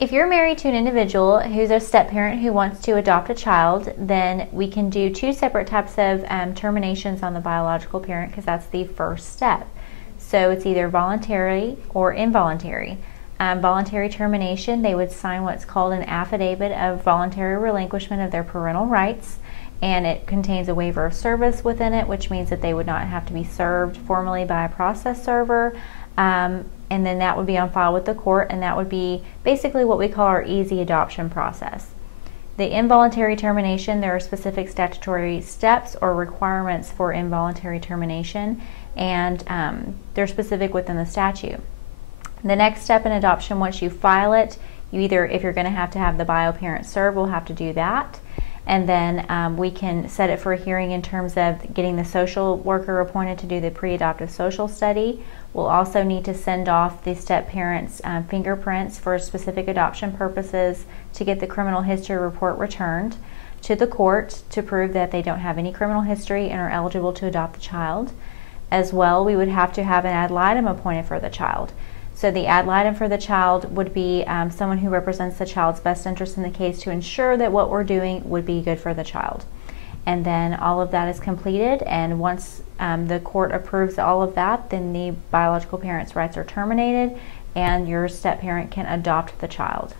If you're married to an individual who's a step parent who wants to adopt a child, then we can do two separate types of terminations on the biological parent, because that's the first step. So it's either voluntary or involuntary. Voluntary termination, they would sign what's called an affidavit of voluntary relinquishment of their parental rights, and it contains a waiver of service within it, which means that they would not have to be served formally by a process server. And then that would be on file with the court, and that would be basically what we call our easy adoption process. The involuntary termination, there are specific statutory steps or requirements for involuntary termination, and they're specific within the statute. The next step in adoption, once you file it, you either, if you're going to have the bio parent served, we'll have to do that. And then we can set it for a hearing in terms of getting the social worker appointed to do the pre-adoptive social study. We'll also need to send off the step parents' fingerprints for specific adoption purposes to get the criminal history report returned to the court to prove that they don't have any criminal history and are eligible to adopt the child. As well, we would have to have an ad litem appointed for the child. So the ad litem for the child would be someone who represents the child's best interest in the case to ensure that what we're doing would be good for the child. And then all of that is completed, and once the court approves all of that, then the biological parent's rights are terminated and your step parent can adopt the child.